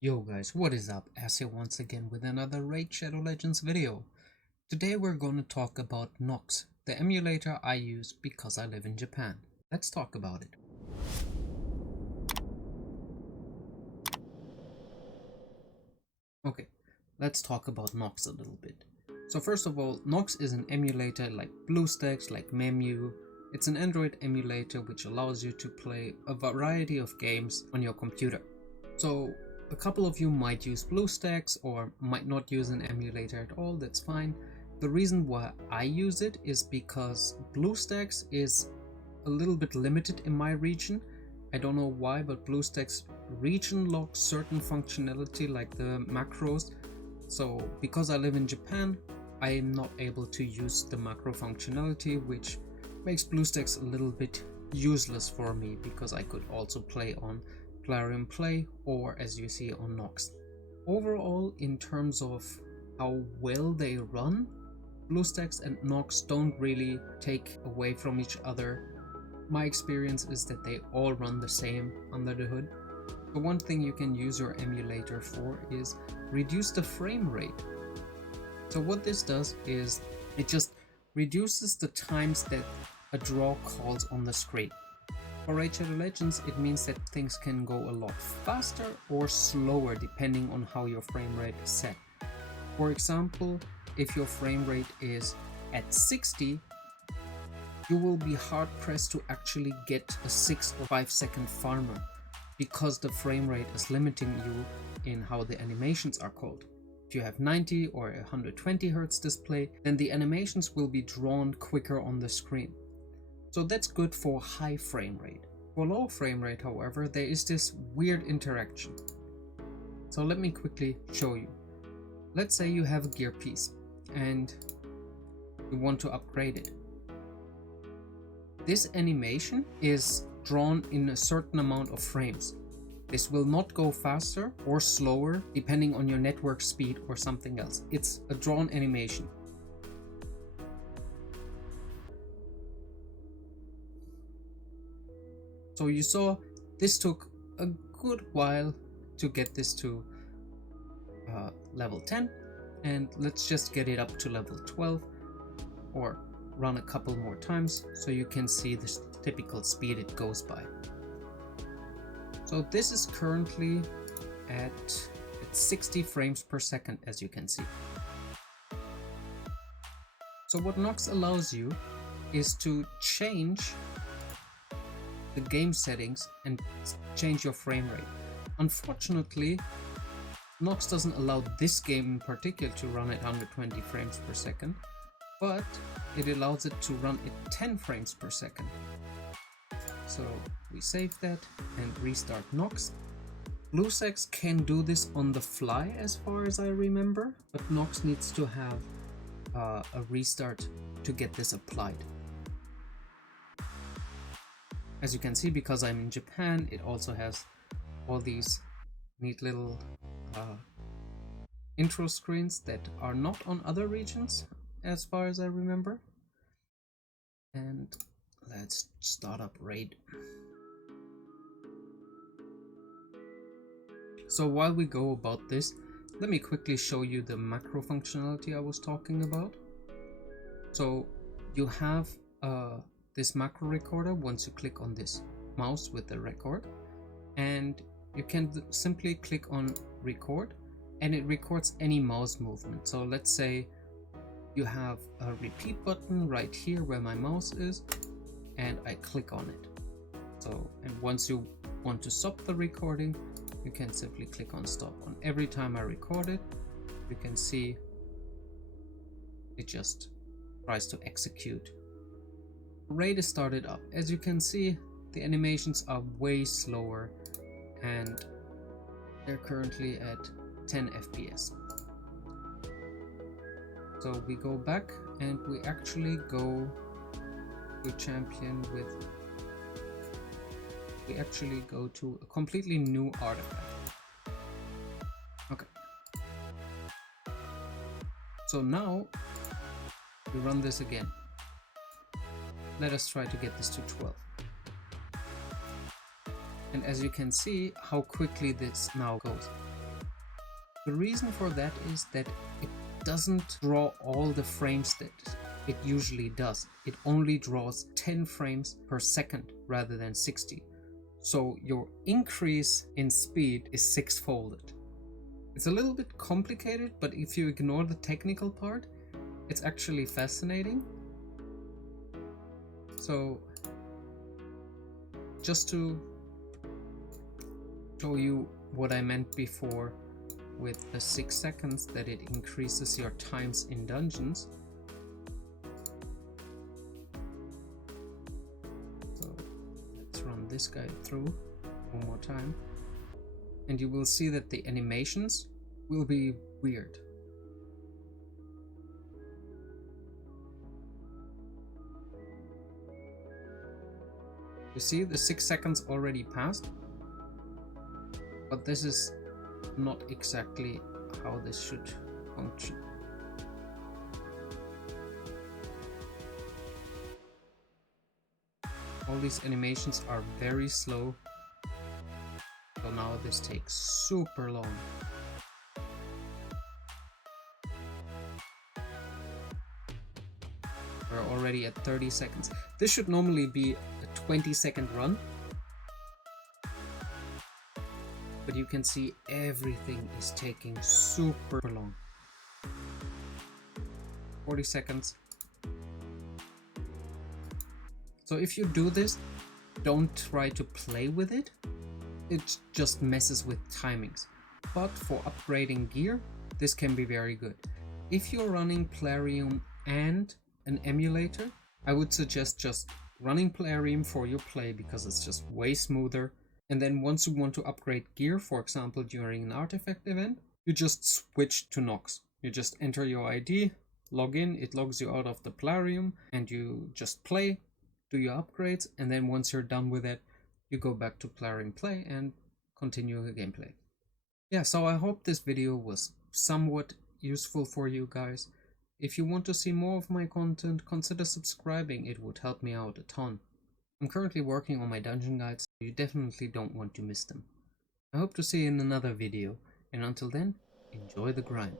Yo guys, what is up? As here once again with another Raid Shadow Legends video. Today we're going to talk about Nox, the emulator I use because I live in Japan. Let's talk about it. Okay, let's talk about Nox a little bit. So first of all, Nox is an emulator like BlueStacks, like Memu. It's an Android emulator which allows you to play a variety of games on your computer. So a couple of you might use BlueStacks or might not use an emulator at all, that's fine. The reason why I use it is because BlueStacks is a little bit limited in my region. I don't know why, but BlueStacks region locks certain functionality like the macros. So because I live in Japan, I am not able to use the macro functionality, which makes BlueStacks a little bit useless for me because I could also play on Plarium Play or as you see on Nox. Overall, in terms of how well they run, BlueStacks and Nox don't really take away from each other. My experience is that they all run the same under the hood. The one thing you can use your emulator for is reduce the frame rate. So what this does is it just reduces the times that a draw calls on the screen. For Raid Shadow Legends, it means that things can go a lot faster or slower depending on how your frame rate is set. For example, if your frame rate is at 60, you will be hard pressed to actually get a 6 or 5 second farmer because the frame rate is limiting you in how the animations are called. If you have 90 or 120 Hz display, then the animations will be drawn quicker on the screen. So that's good for high frame rate. For low frame rate, however, there is this weird interaction. So let me quickly show you. Let's say you have a gear piece and you want to upgrade it. This animation is drawn in a certain amount of frames. This will not go faster or slower depending on your network speed or something else. It's a drawn animation. So you saw this took a good while to get this to level 10, and let's just get it up to level 12 or run a couple more times so you can see the typical speed it goes by. So this is currently at 60 frames per second, as you can see. So what Nox allows you is to change the game settings and change your frame rate. Unfortunately, Nox doesn't allow this game in particular to run at 120 frames per second, but it allows it to run at 10 frames per second. So we save that and restart Nox. BlueStacks can do this on the fly as far as I remember, but Nox needs to have a restart to get this applied. As you can see, because I'm in Japan, it also has all these neat little intro screens that are not on other regions as far as I remember. And let's start up Raid. So while we go about this, let me quickly show you the macro functionality I was talking about. So you have this macro recorder once you click on this mouse with the record, and you can simply click on record and it records any mouse movement. So let's say you have a repeat button right here where my mouse is, and I click on it. So, and once you want to stop the recording, you can simply click on stop. On every time I record it, you can see it just tries to execute. Raid is started up. As you can see, the animations are way slower and they're currently at 10 FPS. So we go back and we actually go to champion with, we actually go to a completely new artifact. Okay. So now we run this again. Let us try to get this to 12. And as you can see how quickly this now goes. The reason for that is that it doesn't draw all the frames that it usually does. It only draws 10 frames per second rather than 60. So your increase in speed is six-folded. It's a little bit complicated, but if you ignore the technical part, it's actually fascinating. So just to show you what I meant before with the 6 seconds, that it increases your times in dungeons. So let's run this guy through one more time. And you will see that the animations will be weird. You see, the 6 seconds already passed, but this is not exactly how this should function. All these animations are very slow, so now this takes super long. We're already at 30 seconds. This should normally be a 20-second run, but you can see everything is taking super long. 40 seconds. So if you do this, don't try to play with it. It just messes with timings. But for upgrading gear, this can be very good. If you're running Plarium and an emulator, I would suggest just running Plarium for your play because it's just way smoother. And then once you want to upgrade gear, for example during an artifact event, you just switch to Nox. You just enter your ID, log in, it logs you out of the Plarium, and you just play, do your upgrades, and then once you're done with it, you go back to Plarium Play and continue the gameplay. Yeah, so I hope this video was somewhat useful for you guys. If you want to see more of my content, consider subscribing, it would help me out a ton. I'm currently working on my dungeon guides, so you definitely don't want to miss them. I hope to see you in another video, and until then, enjoy the grind.